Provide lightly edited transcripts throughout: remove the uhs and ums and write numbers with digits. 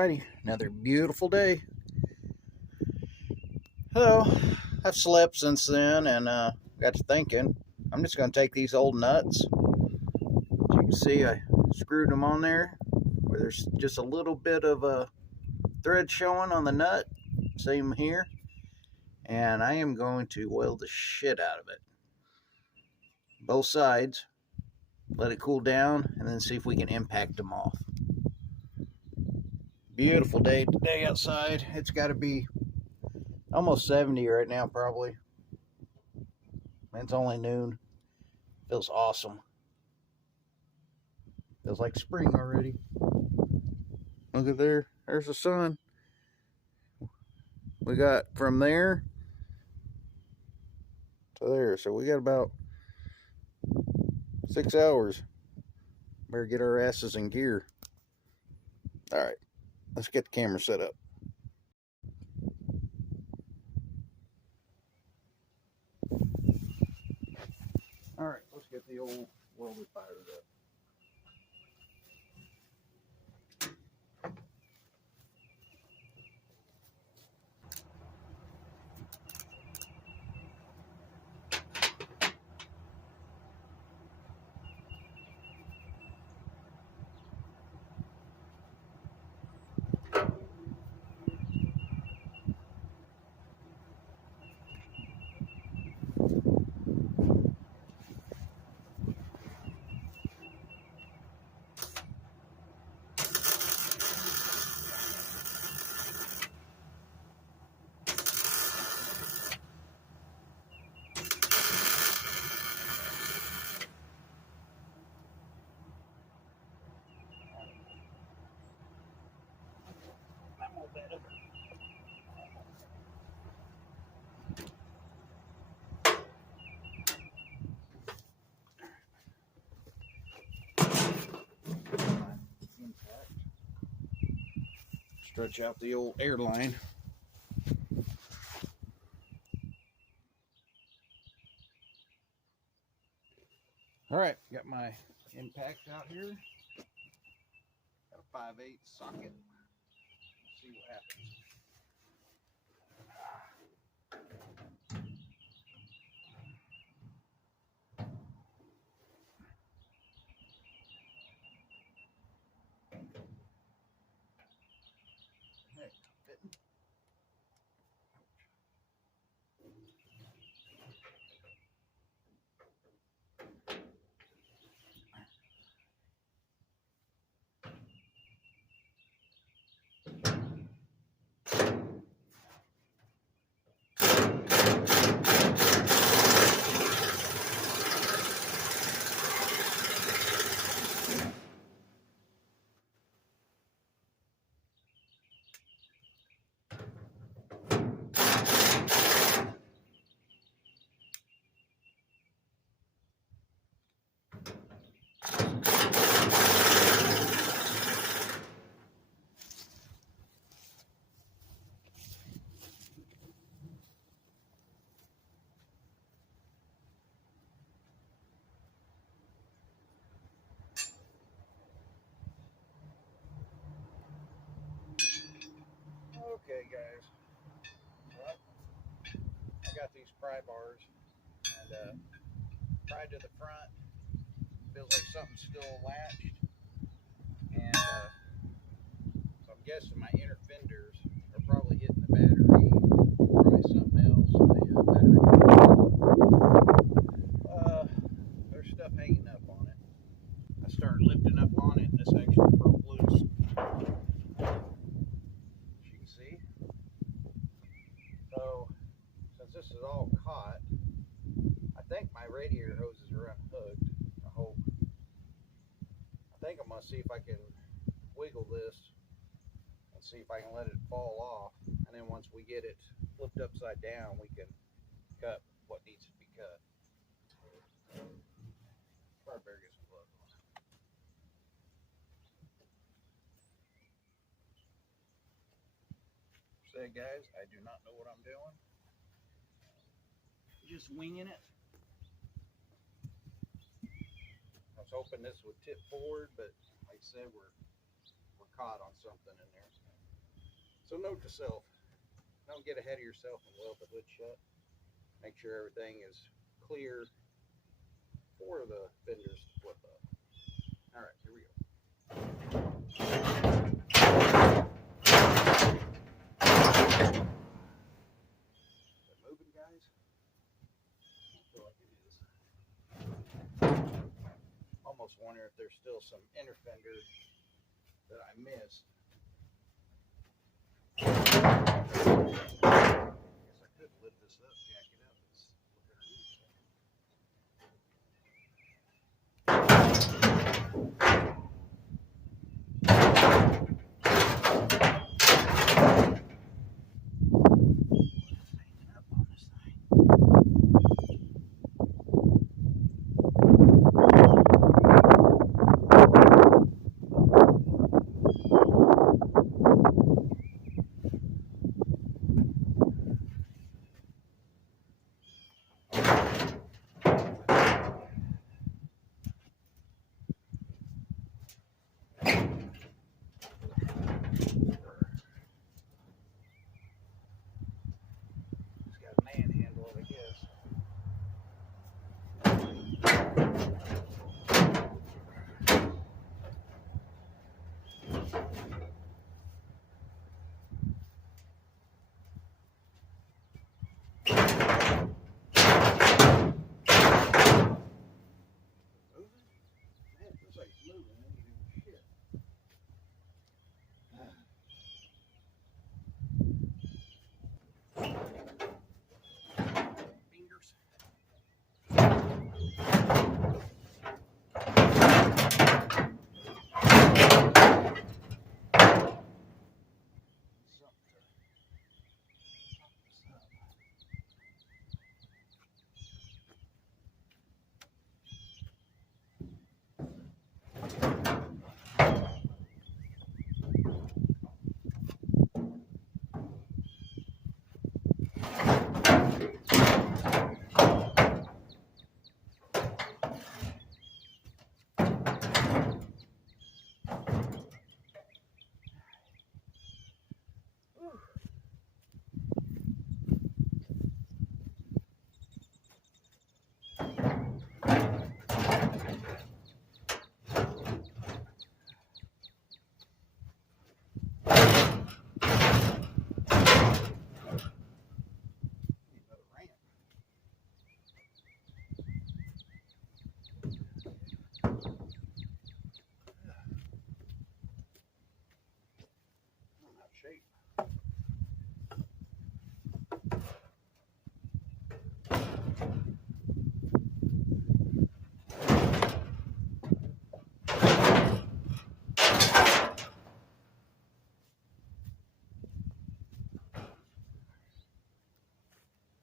Alrighty, another beautiful day. So, I've slept since then and got to thinking, I'm just going to take these old nuts. As you can see, I screwed them on there where there's just a little bit of a thread showing on the nut. Same here. And I am going to weld the shit out of it. Both sides. Let it cool down and then see if we can impact them off. Beautiful day today outside. It's got to be almost 70 right now, probably. It's only noon. Feels awesome. Feels like spring already. Look at there. There's the sun. We got from there to there. So we got about 6 hours. Better get our asses in gear. Alright. Let's get the camera set up. Alright, let's get the old welder fired up. Stretch out the old air line. Alright, got my impact out here. Got a 5/8 socket. Let's see what happens. Heck, fitting. Okay, guys. Well, I got these pry bars and pried to the front. Feels like something's still latched. And so I'm guessing my inner fenders are probably hitting the battery. Probably something else. The battery. There's stuff hanging up on it. I started lifting up on it and this actually broke loose. So, since this is all caught, I think my radiator hoses are unhooked. I hope. I think I'm going to see if I can wiggle this and see if I can let it fall off. And then once we get it flipped upside down, we can cut what needs to be cut. Probably better get some gloves on. Say, guys, I do not know what I'm doing. Just winging it. I was hoping this would tip forward, but like I said, we're caught on something in there. So note to self, don't get ahead of yourself and weld the hood shut. Make sure everything is clear for the fenders to flip up. All right, here we go. Is it moving, guys? I feel like it is. Almost wonder if there's still some inner fender that I missed. I guess I could lift this up, jack it up, and look underneath. Up on this thing. It's got a manhandle, I guess. Shape.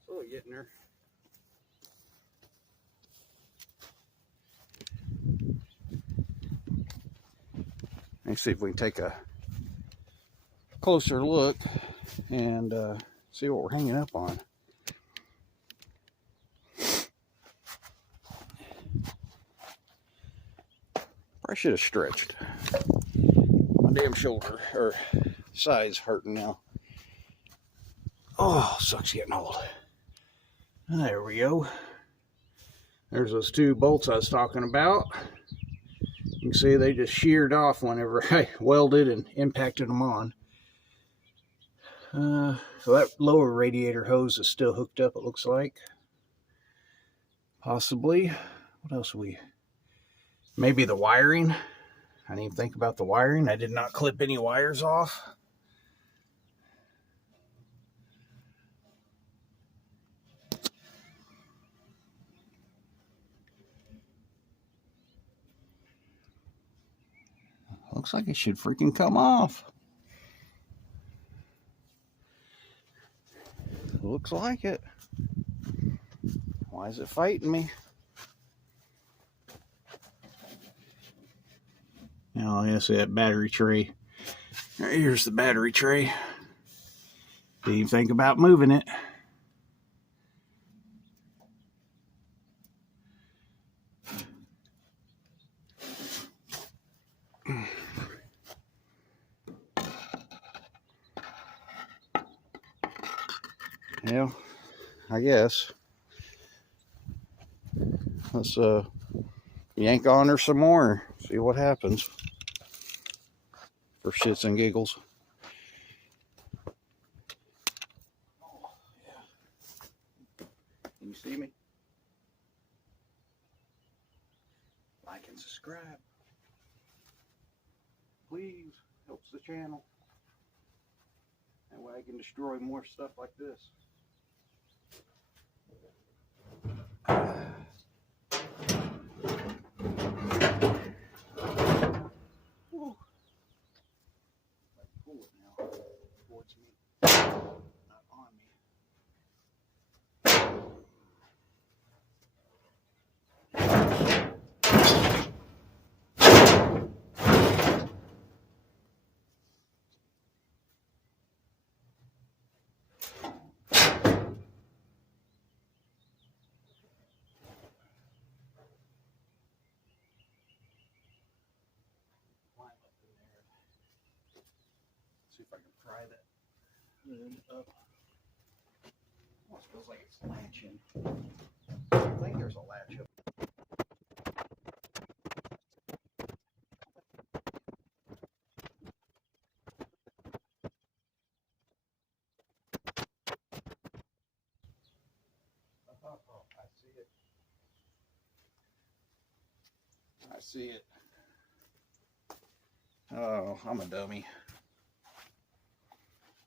So getting there. Let's see if we can take a closer look and see what we're hanging up on. I should have stretched. My damn shoulder or side's hurting now. Oh, sucks getting old. There we go. There's those two bolts I was talking about. You can see they just sheared off whenever I welded and impacted them on. So that lower radiator hose is still hooked up, it looks like. Possibly. What else maybe the wiring. I didn't even think about the wiring. I did not clip any wires off. Looks like it should freaking come off. Looks like it. Why is it fighting me? Oh, yes, that battery tray. Here's the battery tray. Didn't even think about moving it. Yeah, I guess. Let's yank on her some more, see what happens. For shits and giggles. Can you see me? Like and subscribe. Please, helps the channel. That way I can destroy more stuff like this. Whew. I pull it now towards me, not on me. Climb up in there. See if I can pry that hood up. Almost feels like it's latching. I think there's a latch up. Oh, I see it. I see it. Oh, I'm a dummy.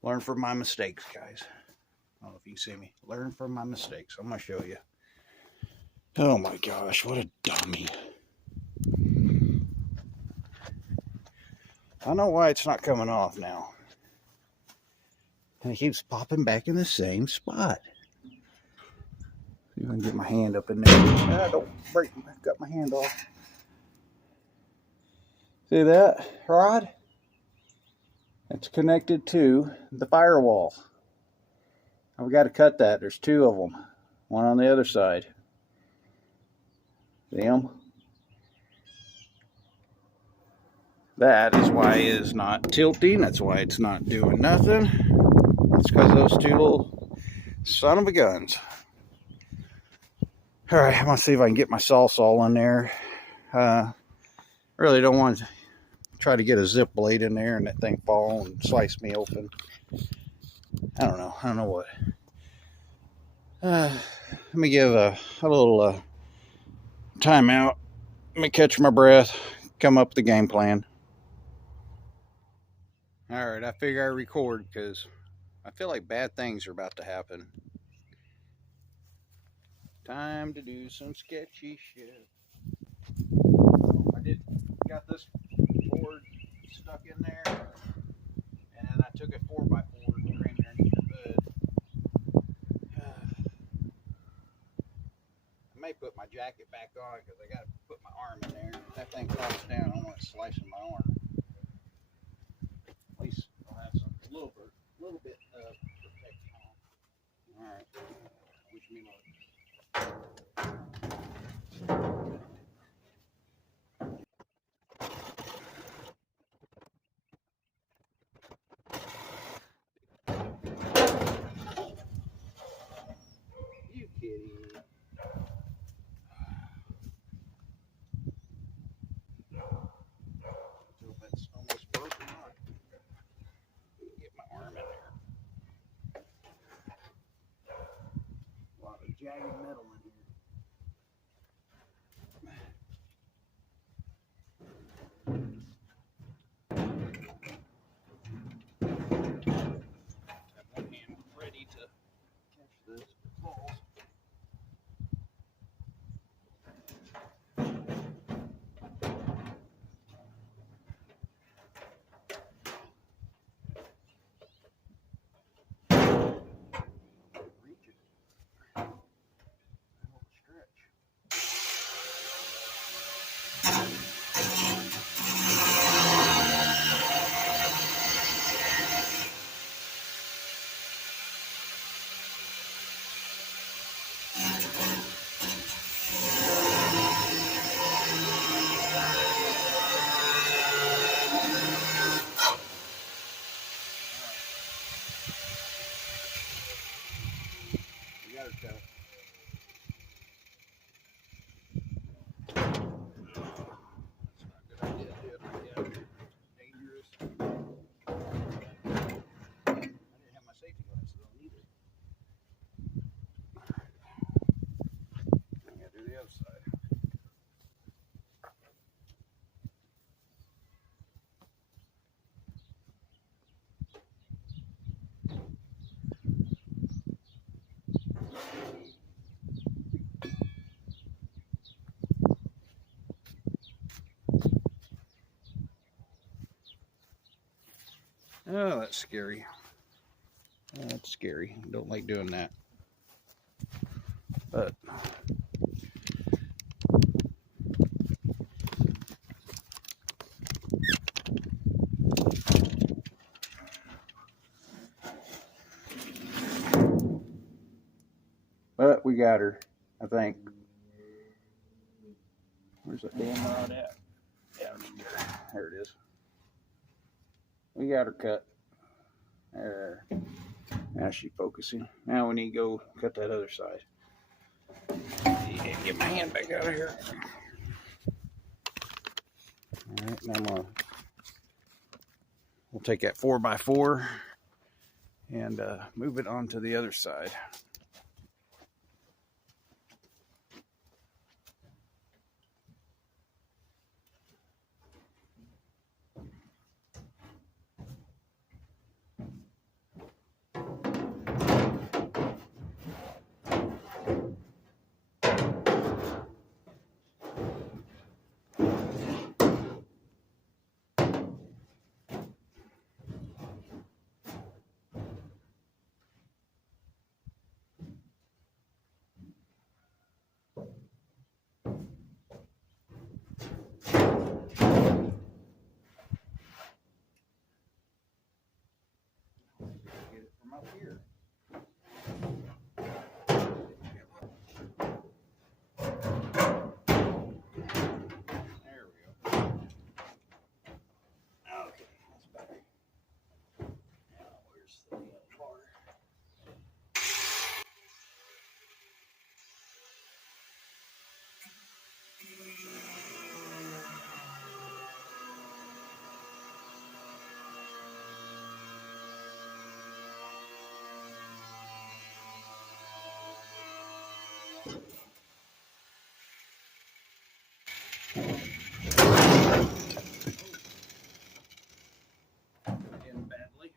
Learn from my mistakes, guys. I don't know if you see me. Learn from my mistakes. I'm going to show you. Oh my gosh, what a dummy. I know why it's not coming off now. And it keeps popping back in the same spot. See if I can get my hand up in there. Ah, don't break. I got my hand off. See that rod? It's connected to the firewall. I've got to cut that. There's two of them. One on the other side. See them? That is why it is not tilting. That's why it's not doing nothing. It's because of those two little son of a guns. Alright, I'm going to see if I can get my saw in there. Really don't want to try to get a zip blade in there and that thing fall and slice me open. I don't know what. Let me give a little timeout. Let me catch my breath, come up with the game plan. Alright, I figure I record because I feel like bad things are about to happen. Time to do some sketchy shit. I got this board stuck in there, and then I took a 4x4 and crammed it underneath the hood. I may put my jacket back on because I got to put my arm in there. If that thing falls down, I don't want it slicing my arm. At least I'll have some little bit of protection on. All right, wish me luck. You kidding me? Oh, that's scary. That's scary. Don't like doing that. But we got her, I think. Where's that damn rod at? Yeah, there it is. We got her cut. There. Now she's focusing. Now we need to go cut that other side. Yeah, get my hand back out of here. All right, now we'll take that 4x4 and move it on to the other side. Get it from up here. There we go. Okay, that's better. Now where's the other part? In badly.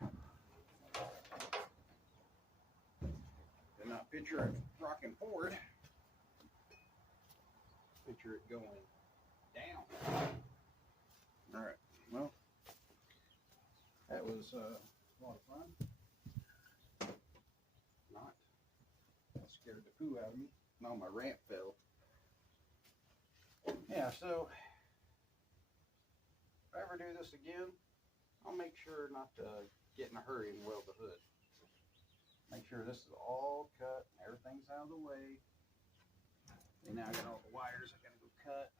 Did not picture it rocking forward. Picture it going down. All right. Well, that was a lot of fun. Not. That scared the poo out of me. No, my ramp fell. Yeah, so if I ever do this again, I'll make sure not to get in a hurry and weld the hood. Make sure this is all cut, everything's out of the way. And now I got all the wires I gotta go cut.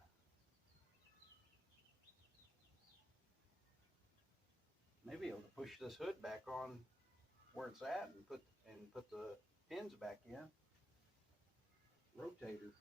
Maybe able to push this hood back on where it's at and put the pins back in. Rotator.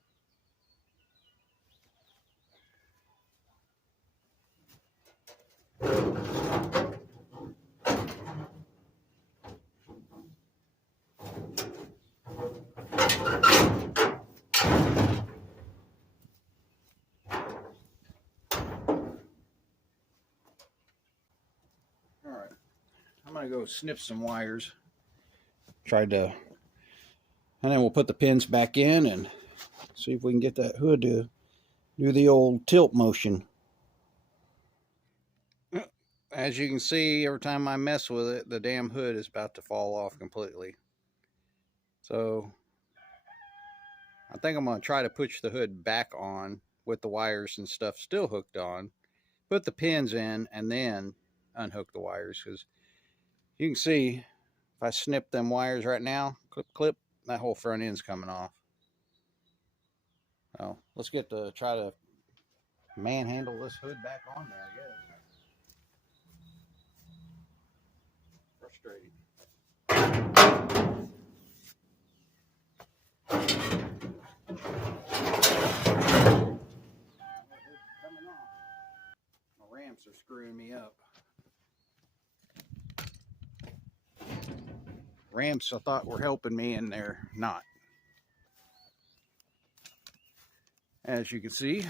Alright, I'm going to go snip some wires. And then we'll put the pins back in and see if we can get that hood to do the old tilt motion. As you can see, every time I mess with it, the damn hood is about to fall off completely. So I think I'm going to try to push the hood back on with the wires and stuff still hooked on. Put the pins in and then unhook the wires, because you can see if I snip them wires right now, clip, that whole front end's coming off. So let's try to manhandle this hood back on there, I guess. Frustrating. Coming off. My ramps are screwing me up. Ramps I thought were helping me, and they're not. As you can see,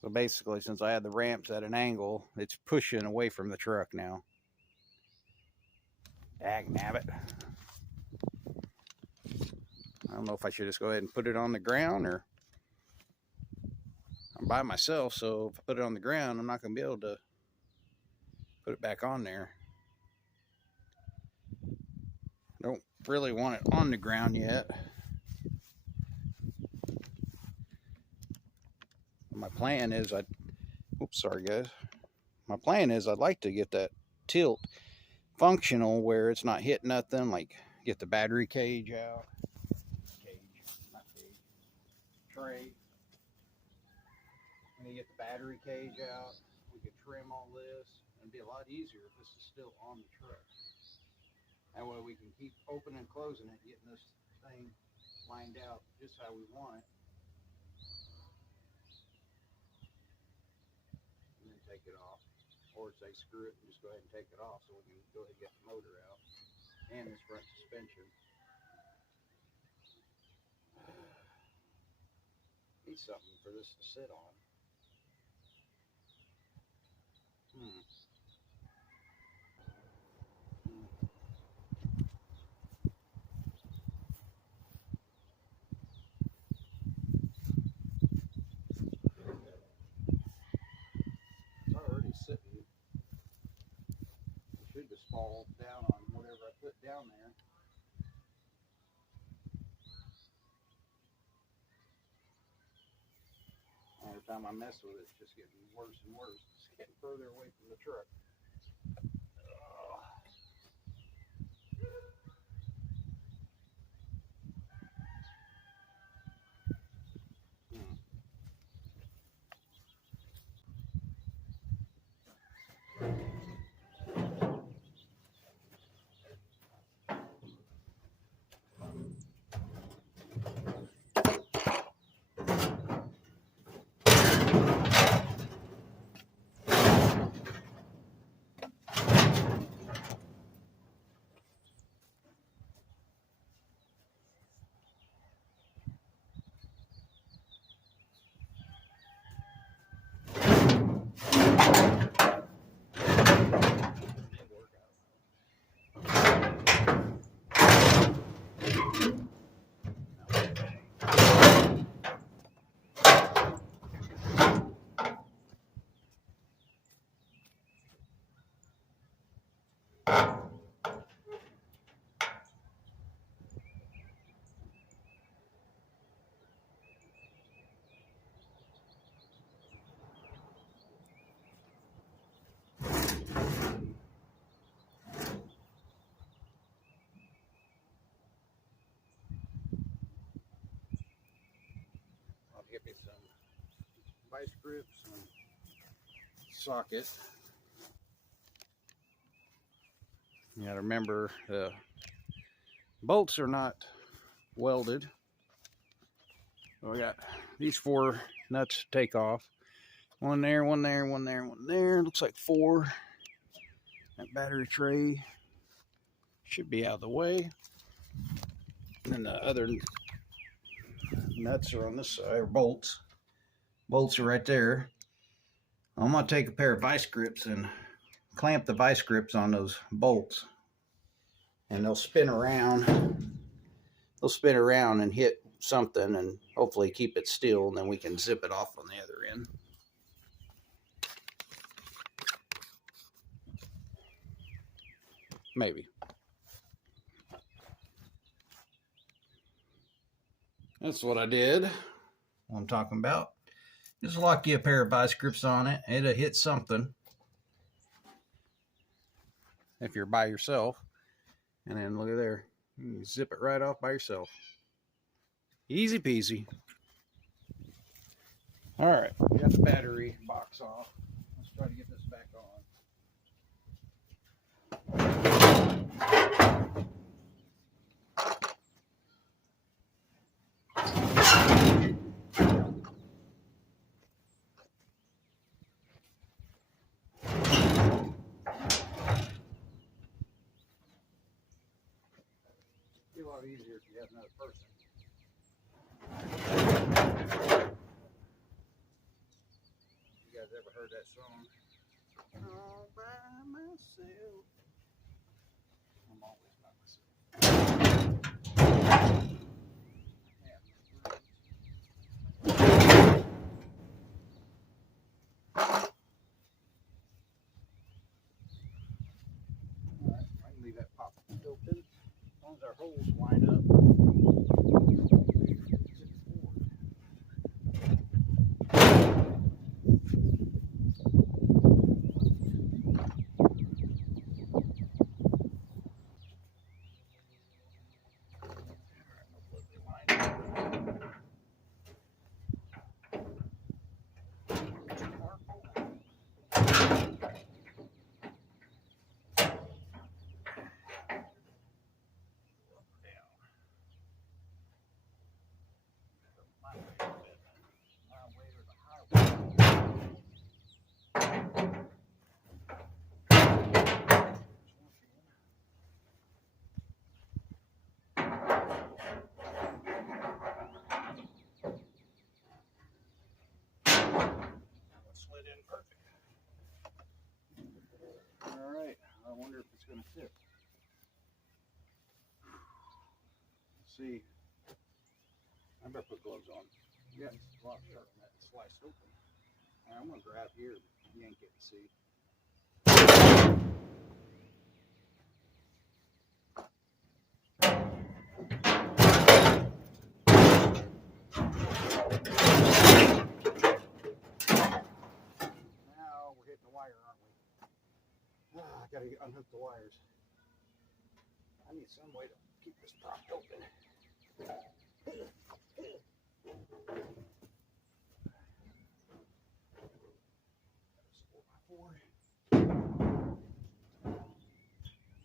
so basically, since I had the ramps at an angle, it's pushing away from the truck now. Dagnabbit. I don't know if I should just go ahead and put it on the ground, or I'm by myself, so if I put it on the ground, I'm not going to be able to put it back on there. I don't really want it on the ground yet. My plan is oops, sorry guys. My plan is I'd like to get that tilt functional where it's not hitting nothing, like get the battery cage out. Tray. When you get the battery cage out, we could trim all this. It'd be a lot easier if this is still on the truck. That way we can keep opening and closing it, getting this thing lined out just how we want it. And then take it off. Or say screw it and just go ahead and take it off so we can go ahead and get the motor out. And this front suspension. Need something for this to sit on. It's already sitting. It should just fall down on whatever I put down there. Every time I mess with it, it's just getting worse and worse. It's getting further away from the truck. Get me some vice grips and socket. You gotta remember the bolts are not welded. So I got these 4 nuts to take off. One there, one there, one there, one there. Looks like 4. That battery tray should be out of the way. And then the other nuts are on this side, or bolts. Bolts are right there. I'm going to take a pair of vice grips and clamp the vice grips on those bolts. And they'll spin around. They'll spin around and hit something and hopefully keep it still, and then we can zip it off on the other end. Maybe. That's what I did. What I'm talking about. Just lock you a pair of vice grips on it. It'll hit something if you're by yourself. And then look at there. You can zip it right off by yourself. Easy peasy. All right, we got the battery box off. Let's try to get this back on. Be a lot easier if you have another person. You guys ever heard that song? All by myself. I'm always by myself. I wonder if it's going to fit. Let's see. I better put gloves on. Yeah, it's a lot sharper than that. It's sliced open. Right, I'm going to grab here, yank it and see. Now we're hitting the wire, aren't we? I gotta unhook the wires. I need some way to keep this propped open.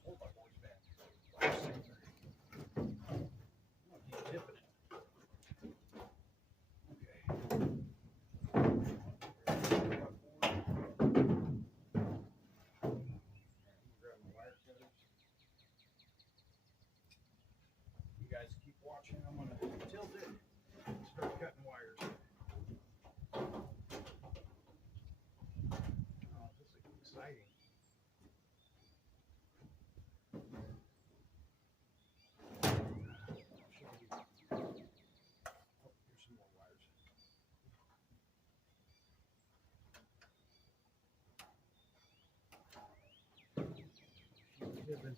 Hold my boys back. I'm gonna keep tipping it. Okay. You guys keep watching. I'm gonna tilt it and start cutting wires. Oh, this is exciting. Here's some more wires. Tipping.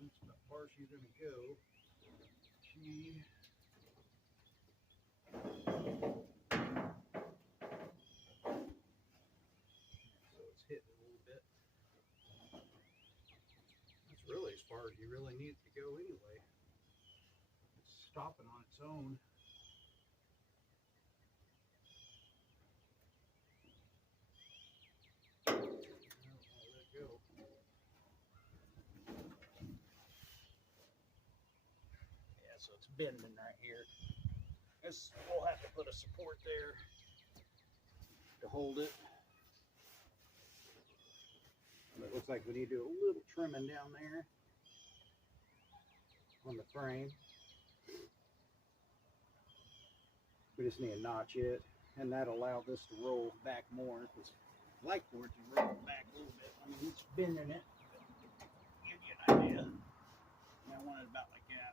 That's about as far as she's going to go. So it's hitting a little bit. That's really as far as you really need it to go anyway. It's stopping on its own. So it's bending right here. We'll have to put a support there to hold it. But it looks like we need to do a little trimming down there on the frame. We just need to notch it, and that'll allow this to roll back more, because I like for it to roll back a little bit. I mean, it's bending it. Give you an idea. And I want it about like that.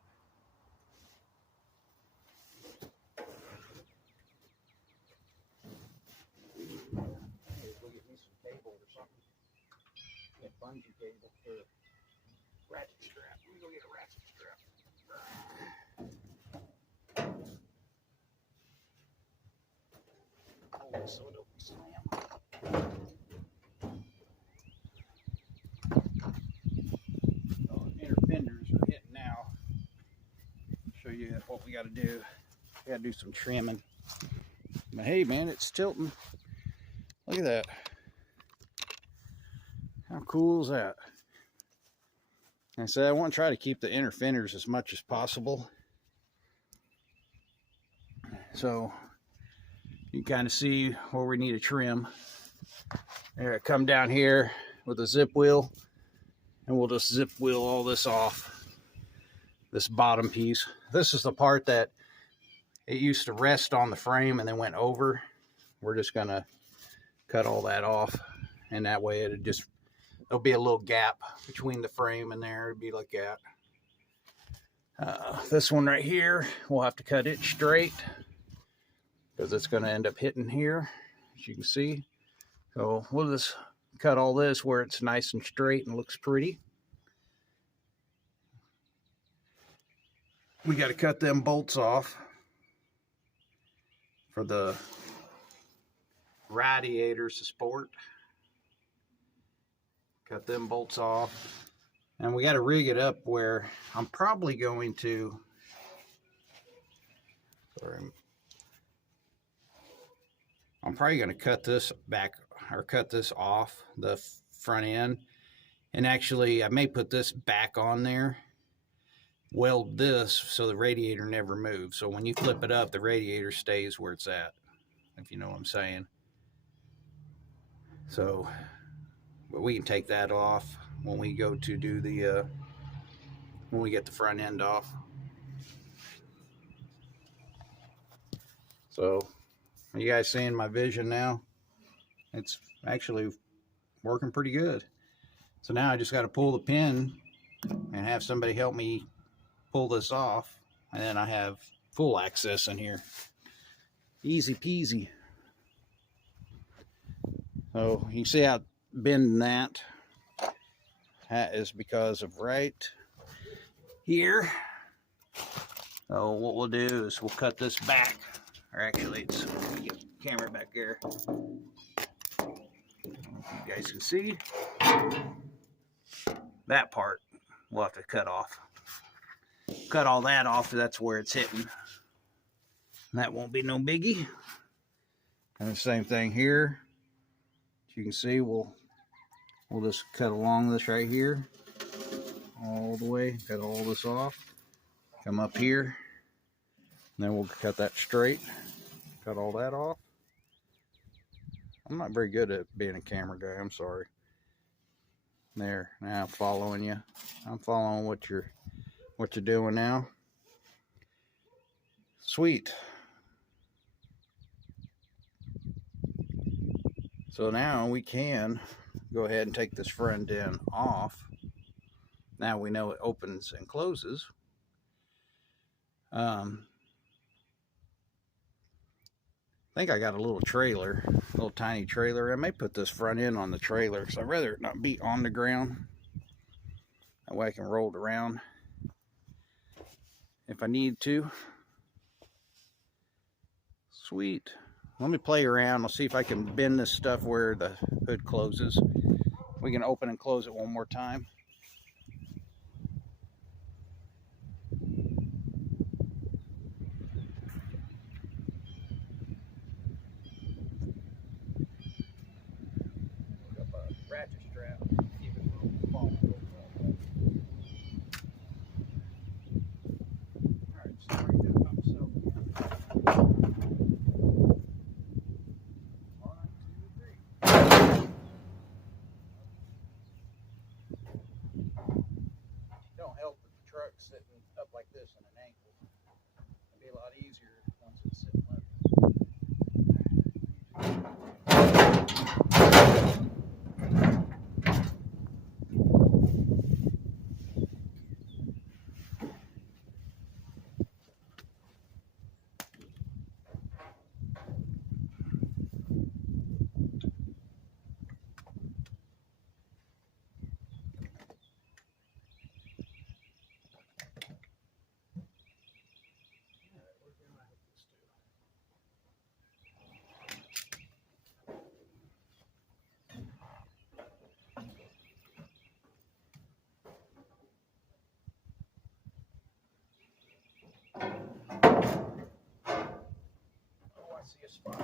Go get me some cable or something. Get bungee cable or ratchet strap. Let me go get a ratchet strap. Hold it so it don't slam. Oh, inner fenders are hitting now. Show you what we got to do. We got to do some trimming. But hey, man, it's tilting. Look at that. How cool is that? Like I said, I want to try to keep the inner fenders as much as possible. So you can kind of see where we need to trim. There, I come down here with a zip wheel, and we'll just zip wheel all this off. This bottom piece. This is the part that it used to rest on the frame and then went over. We're just gonna cut all that off, and that way there'll be a little gap between the frame and there. It'd be like that. This one right here, we'll have to cut it straight because it's going to end up hitting here, as you can see. So we'll just cut all this where it's nice and straight and looks pretty. We got to cut them bolts off for the radiator support. Cut them bolts off. And we got to rig it up where I'm probably going to, I'm probably going to cut this back, or cut this off the front end. And actually, I may put this back on there, weld this so the radiator never moves. So when you flip it up, the radiator stays where it's at, if you know what I'm saying. So, but we can take that off when we go to do the, when we get the front end off. So, Are you guys seeing my vision now? It's actually working pretty good. So now I just got to pull the pin and have somebody help me pull this off, and then I have full access in here. Easy peasy. So you see how bending that is because of right here. So what we'll do is we'll cut this back, or actually it's, get the camera back there. You guys can see that part we'll have to cut off. Cut all that off, that's where it's hitting. That won't be no biggie. And the same thing here. As you can see, we'll just cut along this right here, all the way, cut all this off, come up here, and then we'll cut that straight, cut all that off. I'm not very good at being a camera guy, I'm sorry. There, now I'm following you. I'm following what you're doing now. Sweet. So now we can go ahead and take this front end off. Now we know it opens and closes. I think I got a little trailer, a little tiny trailer. I may put this front end on the trailer because I'd rather it not be on the ground. That way I can roll it around if I need to. Sweet. Let me play around. I'll see if I can bend this stuff where the hood closes. We can open and close it one more time. Look up a ratchet strap. Keep it from falling over. Alright, so I'm going to do it by myself again. Sitting up like this in an angle. It'd be a lot easier once it's sitting level. See a spot.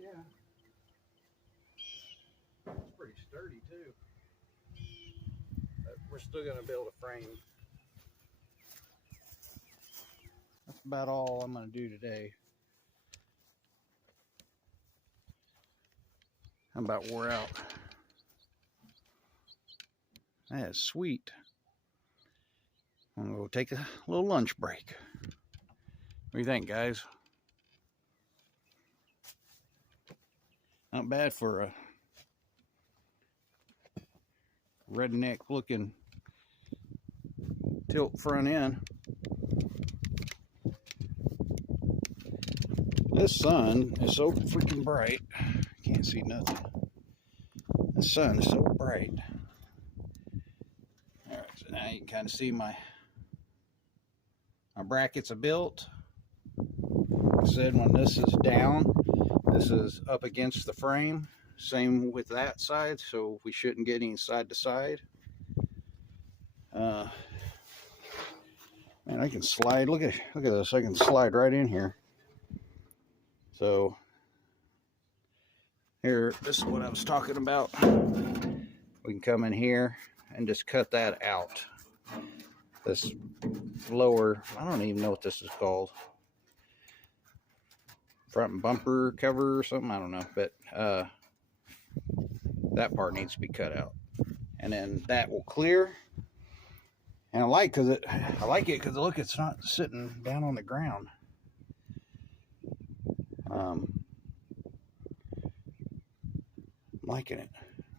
Yeah. It's pretty sturdy too. But we're still going to build a frame. That's about all I'm going to do today. I'm about wore out. That is sweet. I'm going to go take a little lunch break. What do you think, guys? Not bad for a redneck looking tilt front end. This sun is so freaking bright, can't see nothing. The sun is so bright. Alright, so now you can kind of see my brackets are built. Like I said, when this is down, this is up against the frame. Same with that side, so we shouldn't get any side to side. Man, I can slide. Look at this. I can slide right in here. So here, this is what I was talking about. We can come in here and just cut that out. This lower, I don't even know what this is called. Front bumper cover or something, I don't know. But that part needs to be cut out. And then that will clear. And I like it because look, it's not sitting down on the ground. I'm liking it.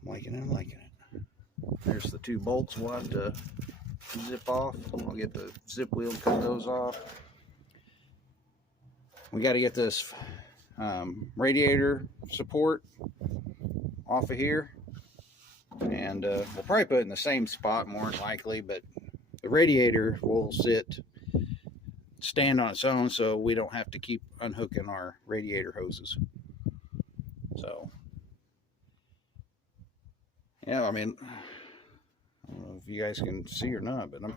I'm liking it. There's the two bolts we'll have to zip off. I'll get the zip wheel and cut those off. We got to get this radiator support off of here. And we'll probably put it in the same spot more than likely, but the radiator will stand on its own, so we don't have to keep unhooking our radiator hoses. So yeah, I mean, I don't know if you guys can see or not, but let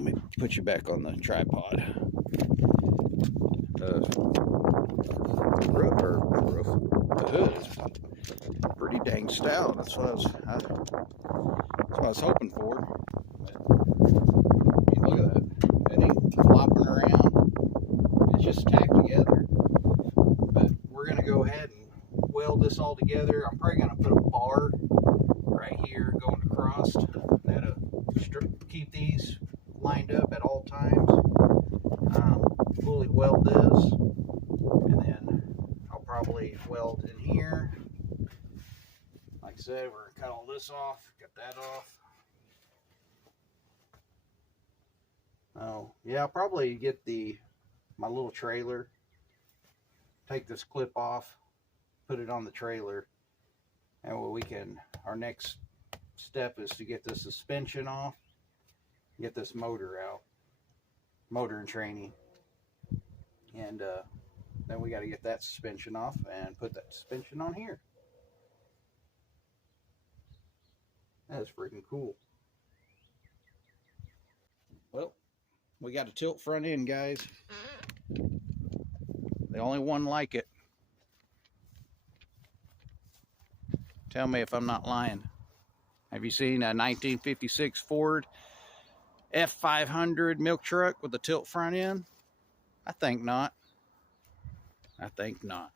me put you back on the tripod. The hood is pretty dang stout. That's what I was hoping for. But, look at that. It ain't flopping around. It's just tacked together. But we're going to go ahead and weld this all together. I'm probably going to put a bar right here going across. That'll keep these lined up at all times. Fully weld this. And then I'll probably weld in here. Like I said, we're going to cut all this off. Cut that off. Oh, yeah, I'll probably get my little trailer, take this clip off, put it on the trailer, and our next step is to get the suspension off, get this motor out, motor and training, and then we got to get that suspension off and put that suspension on here. That is freaking cool. Well, we got a tilt front end, guys. The only one like it. Tell me if I'm not lying. Have you seen a 1956 Ford F500 milk truck with a tilt front end? I think not. I think not.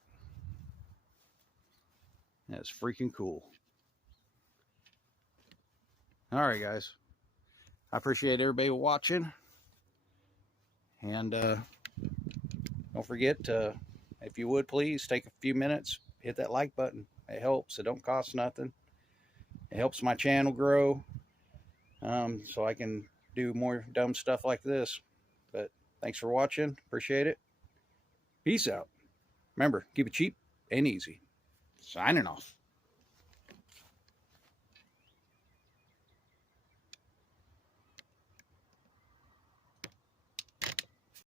That's freaking cool. All right, guys. I appreciate everybody watching. And don't forget to, if you would please, take a few minutes, hit that like button. It helps. It don't cost nothing. It helps my channel grow, so I can do more dumb stuff like this. But thanks for watching. Appreciate it. Peace out. Remember, keep it cheap and easy. Signing off.